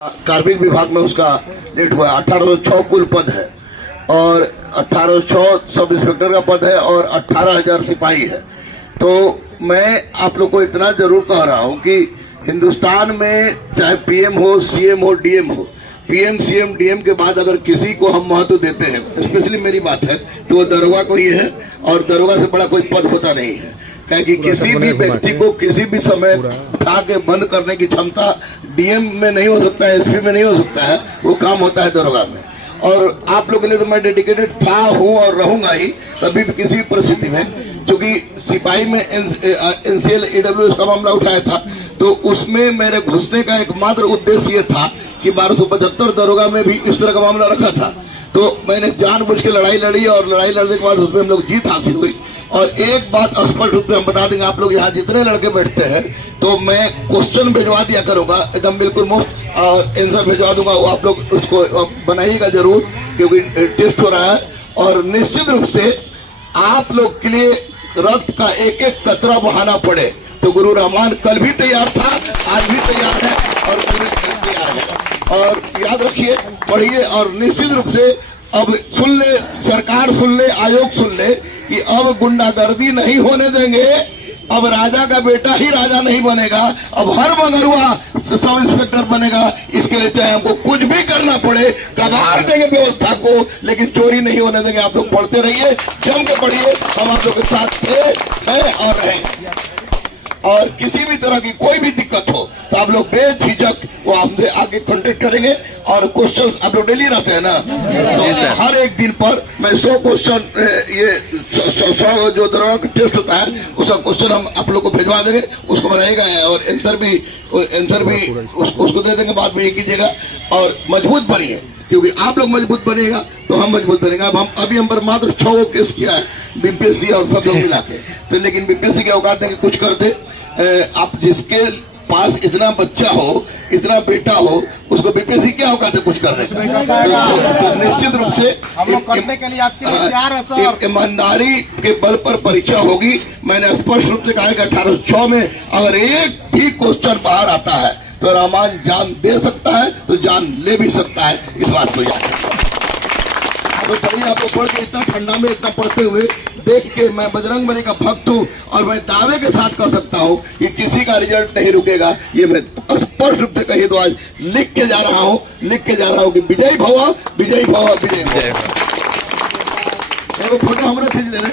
कार्मिक विभाग में उसका लेट हुआ। 1806 कुल पद है और 1806 सब इंस्पेक्टर का पद है और 18,000 सिपाही है। तो मैं आप लोग को इतना जरूर कह रहा हूं कि हिंदुस्तान में चाहे पीएम हो, सीएम हो, डीएम हो, पीएम सीएम डीएम के बाद अगर किसी को हम महत्व देते हैं, स्पेशली मेरी बात है, तो वो दरोगा को ही है और दरोगा से बड़ा कोई पद होता नहीं है। कि किसी भी व्यक्ति को किसी भी समय उठा के बंद करने की क्षमता डीएम में नहीं हो सकता है, एसपी में नहीं हो सकता है, वो काम होता है दरोगा में। और आप लोग के लिए तो मैं डेडिकेटेड था, हूं और रहूंगा ही कभी भी किसी भी परिस्थिति में, क्योंकि सिपाही में एनसीएल ईडब्ल्यूएस का मामला उठाया था, तो उसमें मेरे घुसने का एकमात्र उद्देश्य ये था कि 1275 दरोगा में भी इस तरह का मामला रखा था। तो मैंने जानबूझ के लड़ाई लड़ी और लड़ाई लड़ने के बाद उसमें हम लोग जीत हासिल हुई। और एक बात स्पष्ट रूप से हम बता देंगे, आप लोग यहाँ जितने लड़के बैठते हैं, तो मैं क्वेश्चन भिजवा दिया करूंगा एकदम बिल्कुल मुफ्त, और आंसर भिजवा दूंगा, वो आप लोग उसको बनाइएगा जरूर, क्योंकि टेस्ट हो रहा है। और निश्चित रूप से आप लोग के लिए रक्त का एक एक कतरा बहाना पड़े तो गुरु रहमान कल भी तैयार था, आज भी तैयार है और पूरे तैयार है। और याद रखिए, पढ़िए और निश्चित रूप से अब सुन ले, सरकार सुन ले, आयोग सुन ले कि अब गुंडागर्दी नहीं होने देंगे। अब राजा का बेटा ही राजा नहीं बनेगा, अब हर मगरुआ सब इंस्पेक्टर बनेगा। इसके लिए चाहे हमको कुछ भी करना पड़े, कबाड़ देंगे व्यवस्था को, लेकिन चोरी नहीं होने देंगे। आप लोग पढ़ते रहिए, जम के पढ़िए, हम आप लोग के साथ थे, हैं और रहेंगे। और किसी भी तरह की कोई भी दिक्कत हो तो आप लोग बेझिझक वो हमसे आगे कांटेक्ट करेंगे। और क्वेश्चंस आप लोग डेली रहते हैं ना, तो हर एक दिन पर मैं 100 क्वेश्चन, ये 100 जो दरोगा का टेस्ट होता है उसका क्वेश्चन हम आप लोग को भिजवा देंगे, उसको बनाएगा और आंसर भी उसको दे देंगे, बाद में ये कीजिएगा। और मजबूत बनिए, क्योंकि आप लोग मजबूत बनेगा तो हम मजबूत बनेगा। अब हम अभी हम पर मात्र 6 केस किया है बीपीएससी और सब लोग मिला के, तो लेकिन बीपीएससी के औकात है कि कुछ कर दे। आप जिसके पास इतना बच्चा हो, इतना बेटा हो, उसको बीपीएससी क्या औकात है कुछ करने का। तो निश्चित रूप से हम लोग करने के लिए आपके लिए तैयार है सर। ईमानदारी के बल पर परीक्षा होगी। मैंने स्पष्ट रूप से कहा कि 1806 में अगर एक भी क्वेश्चन बाहर आता है तो रहमान जान दे सकता है, तो जान ले भी सकता है, इस बात को याद रखिए। तो चलिए, आपको पढ़ के इतना ठंडा में इतना पढ़ते हुए देख के मैं बजरंगबली का भक्त हूँ और मैं दावे के साथ कह सकता हूँ कि किसी का रिजल्ट नहीं रुकेगा। ये मैं स्पष्ट रूप से कही तो आज लिख के जा रहा हूँ कि विजयी भव, विजयी भव, विजयी भव। फोटो हमारा खींच ले रहे।